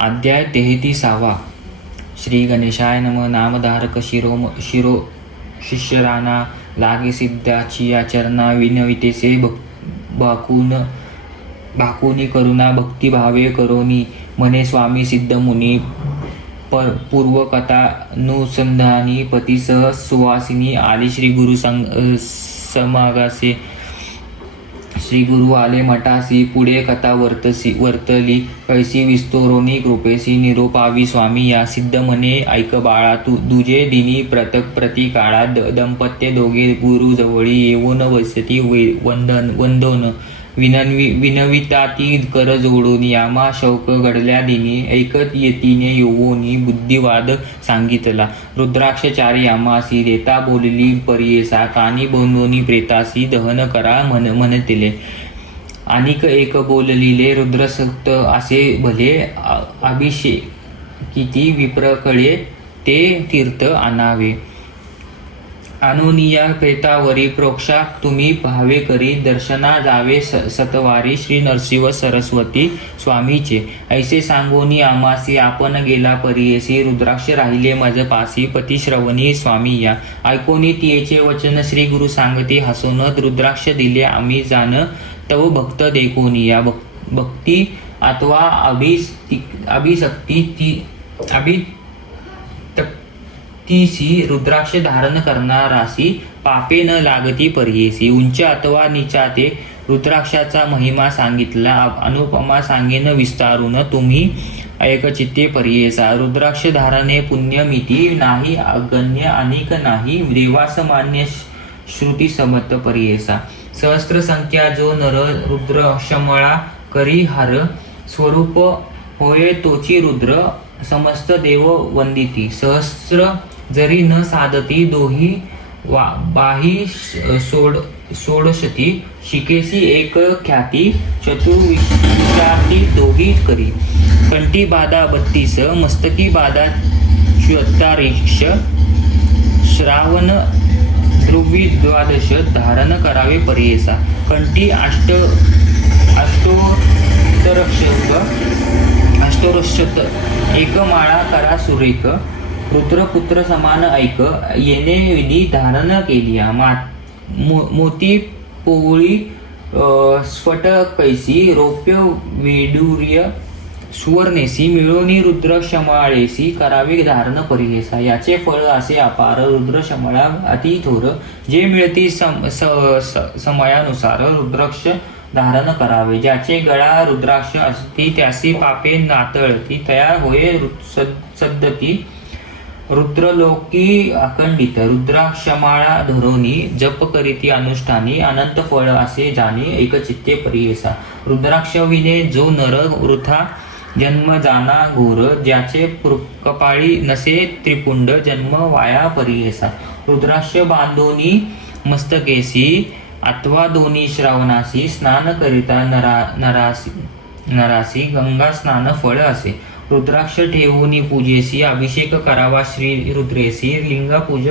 अध्याय 33. श्री गणेशाय नम. नामधारक शिरो शिष्यराना लागे सिद्धाची चरणा विनवितेसे भाकुनी करुणा भक्तिभावे करोनी म्हणे स्वामी सिद्ध मुनी पूर्वकथानुसंधानी पतीसह सुवासिनी आली श्री गुरु समागासे. श्री गुरु आले मठासी पुढे कथा वर्तली कैसी विस्तोरोनी कृपेसी निरोपावी स्वामी या सिद्ध म्हणे ऐक बाळा दुजे दिनी प्रति काळा दंपत्य दोघे गुरु जवळी येऊन वसती वंदन विनविताती कर जोडून यामा शौक घडल्या दिनी ऐकत येतीने येऊनी बुद्धिवाद सांगितला. रुद्राक्षचारी यामासी देता बोलली परियेसा कानी बोंदोनी प्रेतासी दहन करा म्हणतिले. अनिक एक बोललिले रुद्रसक्त असे भले अभिषेकिती विप्रकडे ते तीर्थ आणावे. अनुनिया प्रेतावरी प्रोक्षा तुम्ही भावे करी दर्शना जावे सतवारी श्री नरसिंह सरस्वती स्वामीचे. ऐसे सांगोनी आमासी आपण गेला परियेसी रुद्राक्ष राहिले मजपासी पती श्रवणी स्वामी या. ऐकोनी तियेचे वचन श्री गुरु सांगती हसोनत रुद्राक्ष दिले आम्ही जाण तव भक्त देखोनी या. भक्ती अथवा अभितक्तीसी रुद्राक्ष धारण करणारासी पापे न लागती परियेसी. उंच अथवा निचाते रुद्राक्षाचा महिमा सांगितला अनुपमा सांगेन विस्तारून तुम्ही ऐकचित्ते परियेसा. रुद्राक्ष धारणे पुण्यमिती नाही अगण्य अनिक नाही देवास मान्य श्रुती समत परियेसा. सहस्त्र संख्या जो नर रुद्र शमळा करी हर स्वरूप होय तोची रुद्र समस्त देव वंदिती. सहस्त्र जरी न साधती दोही बाही सोडशती शिकेसी एक ख्याती चतुर्विशाती दोही करी. कंठी बाधा 32 मस्तकी बाधा 44 श्रावण द्रव्य 12 धारण करावे परियेसा. कंठी अष्टोरक्षत एक माळा करा सुरेख रुद्रपुत्र समान ऐक येणे विधी धारण केलिया. मोती पोळी स्फट कैसी रौप्य वेडूर्य सुवर्णेसी मिळवणी रुद्र शमाळेसी करावे धारण परियेसा. याचे फळ असे अपार रुद्र शमळा अति थोर जे मिळती समयानुसार रुद्राक्ष धारण करावे. ज्याचे गळा रुद्राक्ष असती त्यासी पापे नातळती तया होय सद्दती रुद्रलोकी अखंडित. रुद्राक्षमाळा धरोनी जप करीती अनुष्ठानी अनंत फळ असे जाणे एकचित्ते परियेसा. रुद्राक्ष विने जो नर वृथा जन्म जाना घोर ज्याचे कपाळी नसे त्रिपुंड जन्म वाया परियेसा. रुद्राक्ष बांधोनी मस्तकेसी अथवा दोन्ही श्रावणासी स्नान करिता नरासी गंगा स्नान फळ असे. रुद्राक्ष ठेवूनी पूजेसी अभिषेक करावा श्री रुद्रेसी लिंग पूज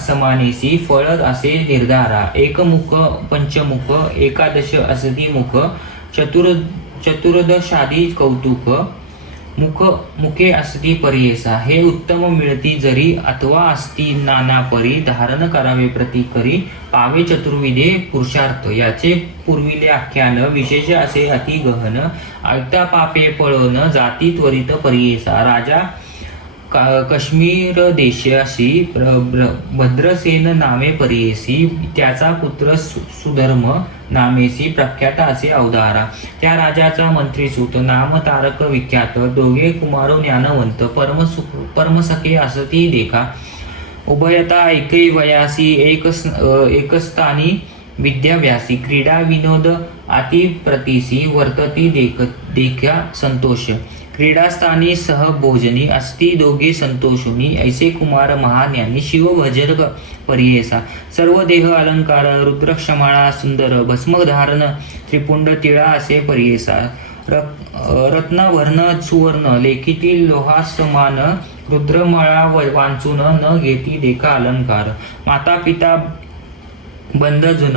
समानेसी फळ असे निर्धारा. एकमुख पंचमुख एकादश असती मुख चतुर्दशादी कौतुक मुखे असती परियेसा. हे उत्तम मिळती जरी अथवा असती नाना परी धारण करावे प्रति करी पावे चतुर्विधे पुरुषार्थ. याचे पूर्विले आख्यान विशेष असे अति गहन ऐकता पापे पळन जाती त्वरित परियेसा. राजा काश्मीर देशाशी भद्रसेन नामे परियेसी त्याचा पुत्र सुधर्म नामेसी प्रख्यात असे अवधारा. त्या राजाचा मंत्रीसूत नाम तारक विख्यात दोघे कुमारो ज्ञानवंत परमसखे असती देखा. उभयता एकै वयासी एकस्थानी विद्याभ्यासी क्रीडा विनोद अति प्रतीसी वर्तती देखा संतोष. क्रीडास्थानी सहभोजनी असती दोघे संतोषुनी ऐसे कुमार महाज्ञानी शिव भजन परियेसा. सर्व देह अलंकार रुद्रक्षमाळा सुंदर भस्मधारण त्रिपुंड तिळा असे परियेसा. रत्नवर्ण सुवर्ण लेखीतील लोहा समान रुद्रमाळा वांचून न घेती देखा अलंकार. माता पिता बंधजुन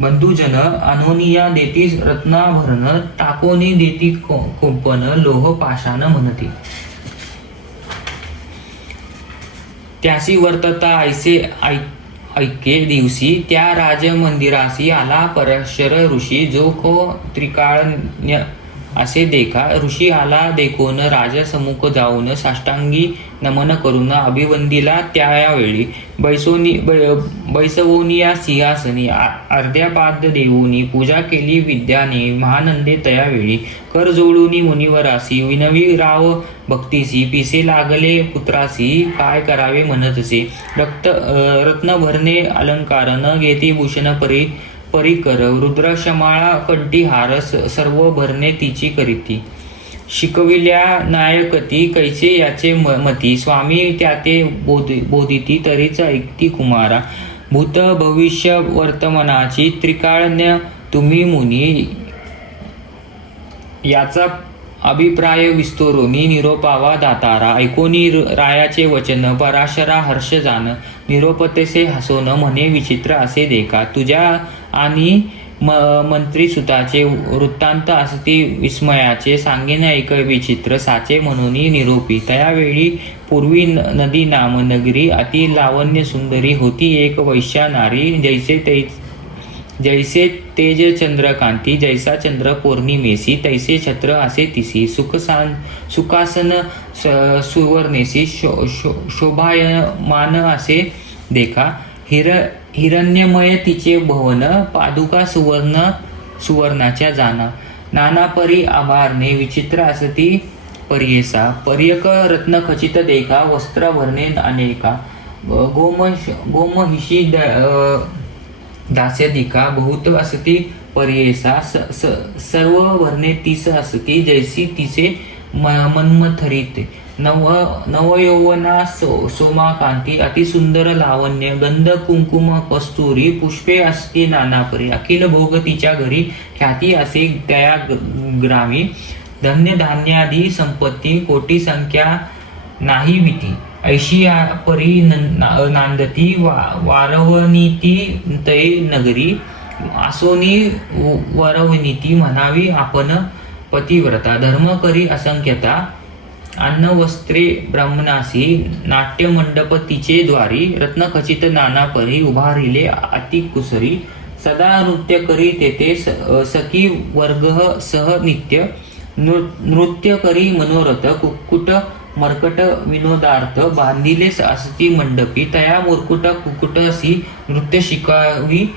बंधुजन अनोनिया देती रत्नाभरण, टाकोनी देती कोंपन लोह पाषाण म्हणती. त्यासी वर्तता ऐसे ऐके दिवशी, त्या राजमंदिरासी आला परशर ऋषी, जो को त्रिकाळज्ञ असे देखा. ऋषी आला देखून राजसमुख जाऊन साष्टांगी नमन करून अभिवंदिला. त्यावेळी बैसवोनिया सिंहासनी अर्ध्यापाद देऊनी पूजा केली विद्याने महानंदे. तयावेळी कर जोडूनी मुनिवरासी विनवी राव भक्तीसी, पिसे लागले पुत्रासी काय करावे म्हणतसे. रत्न भरणे अलंकार न घेते भूषण परिकर, रुद्राक्षमाळा कंठीहार सर्व भरणे तिची करीती. शिकविल्या नायकती कैसे याचे मती, स्वामी त्याते बोधिती तरीच ऐकती कुमारा. भूत भविष्य वर्तमानाची त्रिकाळज्ञ तुम्ही मुनी, याचा अभिप्राय विस्तोरोनी निरोपावा दातारा. ऐकोनी रायाचे वचन पराशरा हर्ष जाण, निरोपतेसे हसोन म्हणे विचित्र असे देखा. तुझ्या आणि मंत्री सुताचे वृत्तांत असती विस्मयाचे, सांगेन ऐक विचित्र साचे म्हणून निरोपी. तयावेळी पूर्वी नदी नाम नगरी, अति लावण्य सुंदरी होती एक वैश्या नारी. जैसे तेज चंद्रकांती, जैसा चंद्र पौर्णिमेसी, तैसे छत्र असे तिसी. सुखासन सुवर्णेसी, शोभायमान असे देखा. हिरण्यमय तिचे भवन, पादुका सुवर्णाच्या जाना. नानापरी आभारणे विचित्र असती पर्येसा. पर्यक रत्न खचित देखा, वस्त्र भरणे अनेका. गोमहिषी दास्यदिका, बहुत असती पर्येसा. सर्व भरणे तीस असती, जैसी तिचे मन्मथरित. नवयौवना सोमाकांती, अतिसुंदर लावण्य. गंध कुंकुम कस्तुरी, पुष्पे असती नानापरी. अखिल भोग तिच्या घरी, ख्याती असे त्या ग्रामी. धन्य धान्यादी संपत्ती, कोटी संख्या नाही भीती. ऐशी परी नांदती, वारवनीती तै नगरी. आसोनी वरवनीती, म्हणावी आपण पतिव्रता. धर्म करी असंख्यता, अन्न वस्त्रे ब्राह्मणासी. नाट्यमंडप तिचे द्वारी, रत्नखचित नानापरी. उभारिले अति कुसरी, सदा नृत्य करी तेथे सखी वर्ग सह नित्य. नृत्य करी मनोरथ, कुक्कुट मर्कट विनोदार्थ. बांधिलेस असती मंडपी, तया मुरकुट कुक्कुटसी. नृत्य शिकावी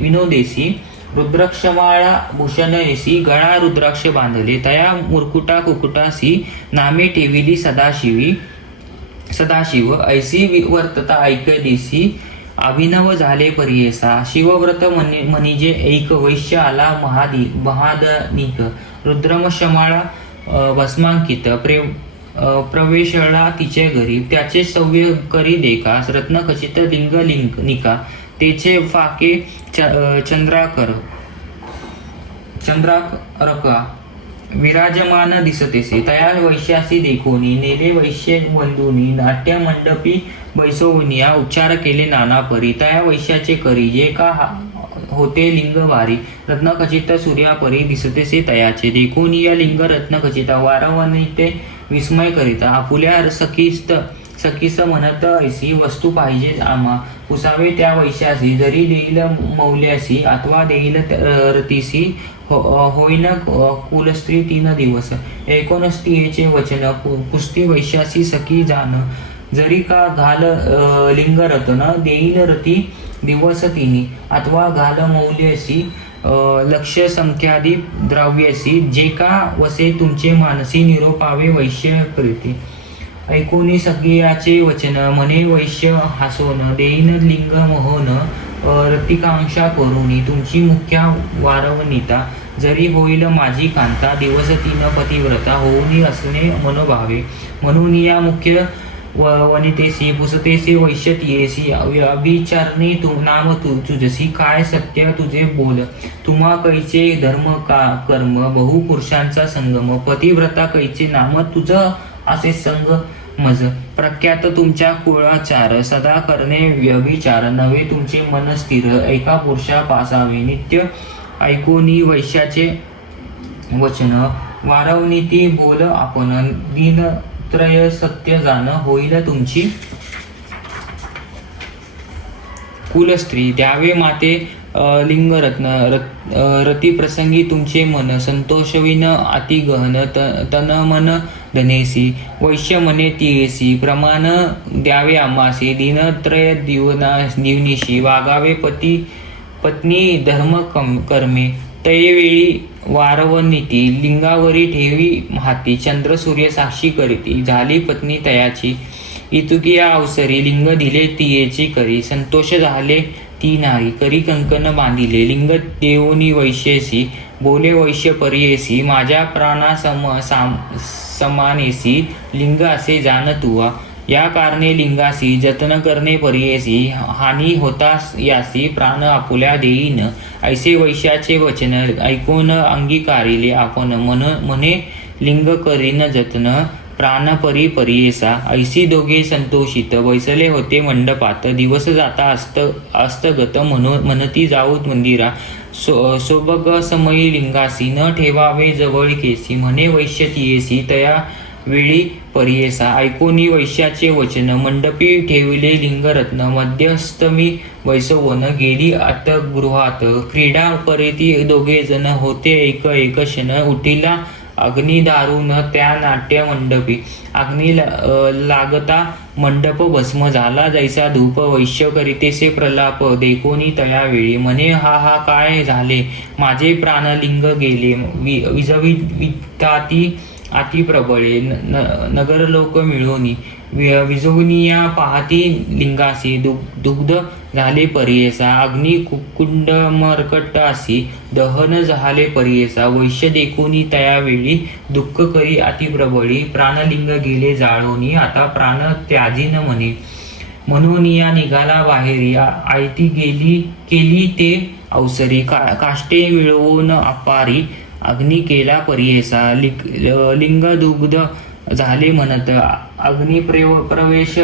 विनोदेसी. रुद्राक्षमाळा भूषणेसी, गळा रुद्राक्ष बांधले. तया मुरकुटा कुकुटासी, नामे ठेविली सदाशिव. ऐसी वर्तता ऐकदिसी, अभिनव झाले पर्येसा. शिवव्रत म्हणिजे ऐक, वैश्य आला महादनिक. रुद्रमशमाळा भस्मांकित, प्रवेशळा तिचे घरी. त्याचे सव्य करी देखा, रत्नखचित लिंगनिका. तेचे फाके चंद्रारका विराजमान दिसतेसे. तया वैश्यासी देखोनी, नेले वैश्य बंधुनी. नाट्य मंडपी बैसवनिया, उच्चार केले नानापरी. तया वैश्याचे करी, जे का होते लिंग भारी. रत्नखचित सूर्यापरी दिसतेसे तयाचे. देखोनिया लिंग रत्नखचिता, वारवनीते विस्मय करिता. आपुल्या सखीस म्हणत ऐसी, वस्तू पाहिजे आम्हा. पुसावे त्या वैश्यासी, जरी देईल मौल्यासी. अथवा देईल रतीसी, होईन कुलस्त्री 3 दिवस. 19 वचन, पुस्ती वैश्यासी सखी जाण. जरी का घाल लिंगरत्न, देईल रती दिवस 3. अथवा घाल मौल्यासी, लक्ष संख्यादी द्रव्यसी. जे का वसे तुमचे मानसी, निरोपावे वैश्य करीती. ऐकोनी सगळ्याचे वचन, म्हणे वैश्य हसोन. देईन लिंग मोहन, रतिकांक्षा करुणी. तुमची मुख्या वारवनिता, जरी होईल माझी कांता. दिवस 3 पतिव्रता, होऊनी असणे मनोभावे. म्हणून या मुख्य वनितेसी, पुसतेसी वैश्यतीयेसी. अभिचारणे नाम तुझसी, काय सत्य तुझे बोल. तुम्हा कैचे धर्म कर्म, बहु पुरुषांचा संगम. पतिव्रता कैचे नाम तुझ असे संग मज प्रख्यात तुमच्या कुळाचार सदा करणे व्यभिचार नव्हे तुमचे मन स्थिर एका पुरुषा पासावे नित्य ऐकोनी वैश्याचे वचन वारवनीती बोल आपण दिनत्रय सत्य जाण होईल तुमची कुलस्त्री द्यावे माते लिंगरत्न रती प्रसंगी तुमचे मन संतोषविन अति गहन तन मन धनेसी वैश्य मने तियेसी प्रमाण द्यावे आमासी दिनत्रय दिवनिशी वागावे पत्नी धर्म कर्मे तयेवेळी वारवनीती लिंगावरी ठेवी हाती चंद्र सूर्य साक्षी करीती झाली पत्नी तयाची इतुकिया अवसरी लिंग दिले तियेची करी संतोष झाले ती नारी करी कंकण बांधिले लिंग देवोनी वैश्यसी बोले वैश्य परियेसी माझ्या प्राणा समानेसी लिंग असे जाण तुवा या कारणे लिंगासी जतन करणे परियेसी हानी होतास यासी प्राण आपुल्या देईन ऐसे वैश्याचे वचन ऐकून अंगीकारिले आपण म्हणे लिंग करीन जतन प्राणपरी परियेसा ऐसी दोघे संतोषित बैसले होते मंडपात दिवस जाता अस्तगत म्हणती जाऊ मंदिरा सोबग समयी लिंगासी न ठेवावे जवळ केसी म्हणे वैश्य तियेसी तया वेळी परियेसा ऐकोनी वैश्याचे वचन मंडपी ठेविले लिंगरत्न मध्यस्थमी वैसवन गेली गृहात क्रीडा करीती दोघे जण होते एक क्षण उठिला अग्नी दारून त्या नाट्य मंडपी अग्नी लागता मंडप भस्म झाला जैसा धूप वैश्य करीतेसे प्रलाप देखोनी तयावेळी म्हणे हा काय झाले माझे प्राणलिंग गेले विजविताती अति प्रबळे नगरलोक मिळवणी विजवनिया पाहती लिंगासी दुग्ध झाले परियेसा अग्नी कुंड मरकट असी दहन झाले परियेसा वैश्य देखोनी तयावेळी दुःख करी अति प्रबळी प्राणलिंग गेले जाळोनी आता प्राण त्याजीन म्हणे म्हणून या निघाला बाहेरी आयती केली ते अवसरी काष्टे मिळवून अपारी अग्नी केला परियेसा लिंग दुग्ध झाले म्हणत अग्नी प्रवेश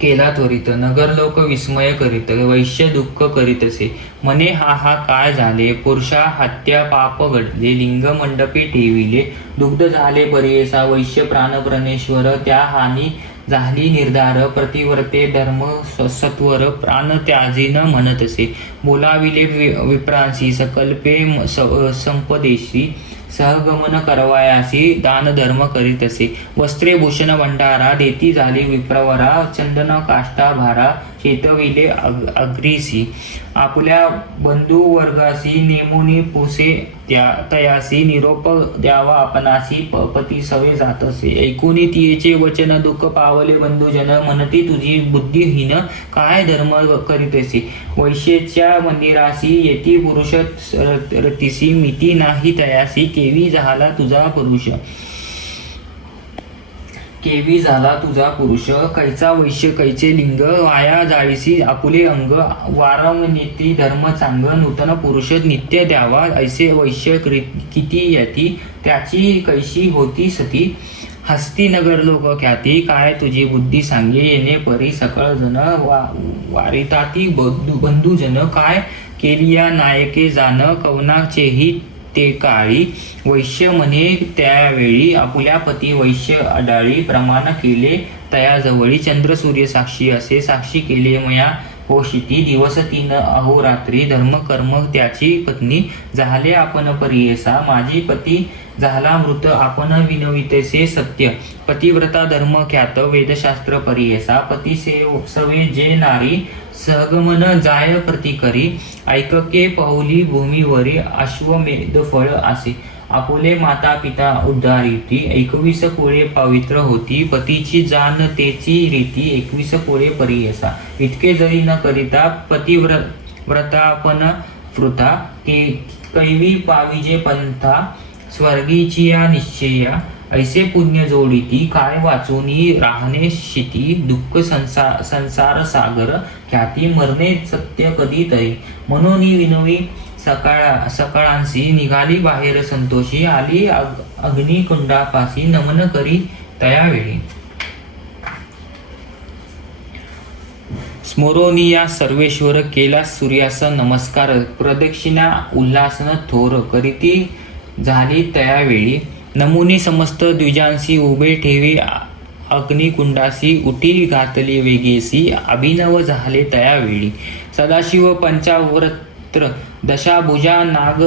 केला त्वरित नगरलोक विस्मय करीत वैश्य दुःख करीतसे म्हणे हा काय झाले पुरुषा हत्या पाप घडले लिंग मंडपी ठेविले दुग्ध झाले परियेसा वैश्य प्राणप्रणेश्वर त्या हानी झाली निर्धार प्रतिवर्ते धर्म सत्वर प्राण त्याजीन म्हणतसे बोलाविले विप्रांसी सकल्पे संपदेशी सहगमन करवायासी दान धर्म करीतसे वस्त्रे भूषण भंडारा देती झाली विप्रवरा चंदन काष्टा भारा शेतविले अग्रीसी आपल्या बंधू वर्गासी नेमुनी पुसे तयासी निरोप द्यावा आपणासी पती सवे जातसे ऐकुनी तियेचे वचन दुःख पावले बंधुजन म्हणती तुझी बुद्धिहीन काय धर्म करीतसे वैश्येच्या मंदिरासी येती पुरुष रतीसी मिती नाही तयासी केवी झाला पुरुष कैचा वैश्य कैचे लिंग वाया जाळीसी आपुले अंग वारवनेती धर्म चांग नूतन पुरुष नित्य द्यावा ऐसे वैश्य किती यती त्याची कैशी होती सती हस्ती नगर लोक ख्याती काय तुझी बुद्धी सांगे येणे परी सकळ जन वारिताती बंधुजन काय केलिया नायके जाण कवनाचेही ते काळी वैश्य म्हणे त्यावेळी आपुल्या पती वैश्य अडाळी प्रमाण केले तयाजवळी चंद्र सूर्य साक्षी असे साक्षी केले मया होशिती दिवस 3 अहोरात्री धर्म कर्म त्याची पत्नी झाले आपण परियेसा माझी पती झाला मृत आपण विनवितेसे सत्य पतिव्रता धर्म ख्यात वेदशास्त्र परियेसा पती सवे जे नारी सहगमन जाय प्रतिकरी ऐकके पहुली भूमीवरी अश्वमेध फळ असे आपुले माता पिता उद्धारिती 21 कोळे पवित्र होती पतीची जाण तेची रीती 21 कोळे परियेसा इतके जरी न करिता पतिव्रतापन वृथा कैवी पाविजे पंथा स्वर्गीची या निश्चया ऐसे पुण्य जोडीती काय वाचूनी राहणे शिती दुःख संसार सागर ख्याती मरणे सत्य कधीतरी म्हणून विनवी सकाळांशी निघाली बाहेर संतोषी आली अग्निकुंडापाशी नमन करी तयावेळी स्मरोनिया सर्वेश्वर केला सूर्यास नमस्कार प्रदक्षिणा उल्हासन थोर करीती झाली त्यावेळी नमुनी समस्त द्विजांसी उभे ठेवी अग्निकुंडासी उठी घातली वेगेसी अभिनव झाले त्यावेळी सदाशिव पंचावृत्र दशाभुजा नाग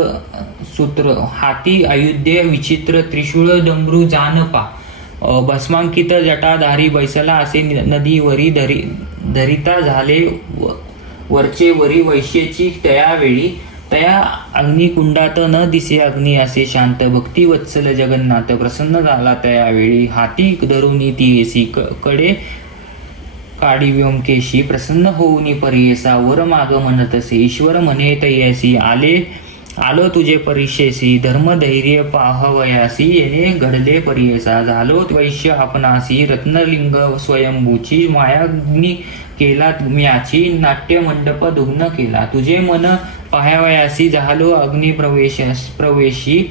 सूत्र हाती अयुध्ये विचित्र त्रिशूळ डमरू जानपा भस्मांकित जटाधारी बैसला असे नदीवरी धरिता झाले वरचे वरी वैश्येची त्यावेळी तया अग्निकुंडात न दिसे अग्नी असे शांत भक्तिवत्सल जगन्नाथ प्रसन्न झाला त्यावेळी हाती धरुनी ती येसी कडे काडी व्योमकेशी प्रसन्न होऊनी परियेसा वर माग म्हणतसे ईश्वर म्हणे तयसी आलो तुझे परिशेसी धर्मधैर्य पाहवयासी येणे घडले परियेसा झालो वैश्य आपणासी रत्नलिंग स्वयंभूची मायाग्नी केला म्याची नाट्यमंडप दुग्न केला तुझे मन पाहावयासी झालो प्रवेशी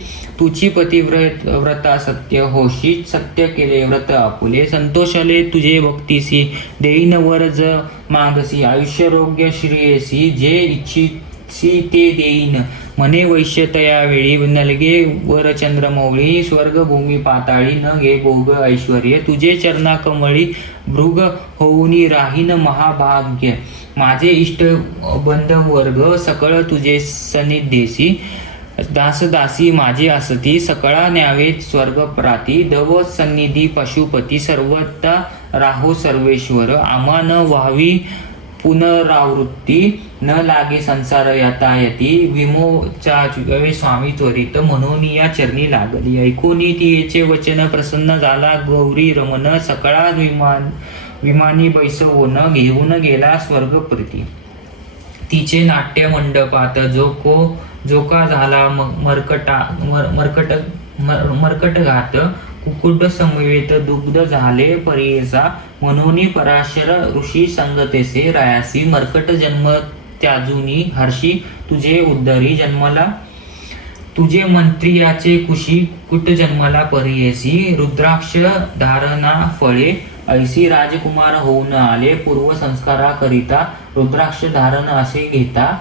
तुची पतिव्रता सत्य होशी सत्य केले व्रत आपुले संतोषले तुझे भक्तीसी देईन वरज मागसी आयुष्यरोग्य श्रेयसी जे इच्छिसी ते देईन म्हणे वैश्य तयावेळी नलगे वर चंद्रमौळी स्वर्ग भूमी पाताळी न गे भोग ऐश्वर्य तुझे चरणाकमळी भृग होऊनी राहीन महाभाग्य माझे इष्ट बंधव वर्ग सकळ तुझे सन्निधेसी दासदासी माझे असती सकळा न्यावे स्वर्ग प्राती दव सन्निधी पशुपती सर्वता राहो सर्वेश्वर आम्हा न व्हावी पुनरावृत्ती न लागे संसार यतायती विमोचावे स्वामी त्वरित म्हणून या चरणी लागली ऐकूनी तिचे वचन प्रसन्न झाला गौरी रमण सकळा विमानी बैसवून घेऊन गेला स्वर्गप्रती तिचे नाट्य मंडपात जो का झाला मर्कट घात कुकुट समवेत दुग्ध झाले परियेसा म्हणून पराशर ऋषी संगतेसे रायासी मर्कट जन्म त्याजुनी हर्षी तुझे उद्धरी जन्मला तुझे मंत्रियाचे कुशी कुट जन्मला परियेसी रुद्राक्ष धारणा फळे ऐसी राजकुमार होऊन आले पूर्व संस्कारा करिता रुद्राक्ष धारण असे घेता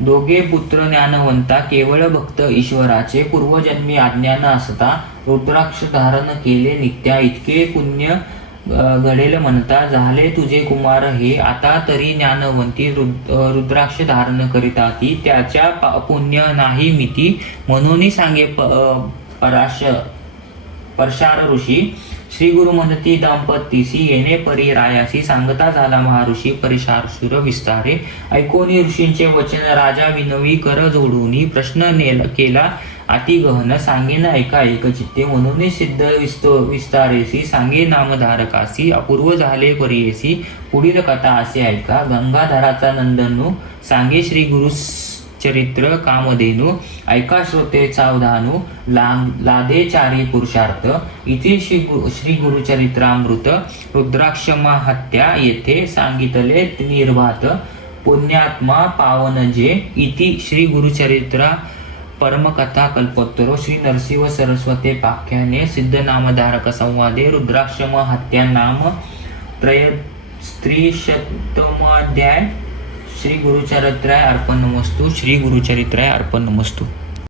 दोघे पुत्र ज्ञानवंता केवळ भक्त ईश्वराचे पूर्वजन्मी अज्ञान असता रुद्राक्ष धारण केले नित्या इतके पुण्य घडेल म्हणता झाले तुझे कुमार हे आता तरी ज्ञानवंती रुद्राक्ष धारण करिता ती त्याच्या पुण्य नाही मिती म्हणून सांगे परशार ऋषी श्री गुरु म्हणती दाम्पतीसी येणे परी रायासी सांगता झाला महर्षी परिशारशूर विस्तारे ऐकोनी ऋषींचे वचन राजा विनवी कर जोडूनी प्रश्न केला अति गहन सांगेन ऐका एक चित्ते म्हणून सिद्ध विस्तारेसी सांगे नामधारकासी अपूर्व झाले परियेसी पुढील कथा असे ऐका गंगाधराचा नंदनू सांगे श्री गुरु चरित्र कामधेनू ऐका श्रोते सावधानू लादे चारी पुरुषार्थ इथे श्री गुरुचरित्रामृत रुद्राक्ष हत्या येथे सांगितले निर्भात पुण्यात्मा पावन जे इति श्री गुरुचरित्रा परमकथा कल्पोत्तरो श्री नरसिंह सरस्वते पाख्याने सिद्ध नामधारक संवादे रुद्राक्ष हत्या नाम त्रयस्त्रिशतमाध्याय श्री गुरुचरित्राय अर्पणमस्तु श्री गुरुचरित्राय अर्पणमस्तु।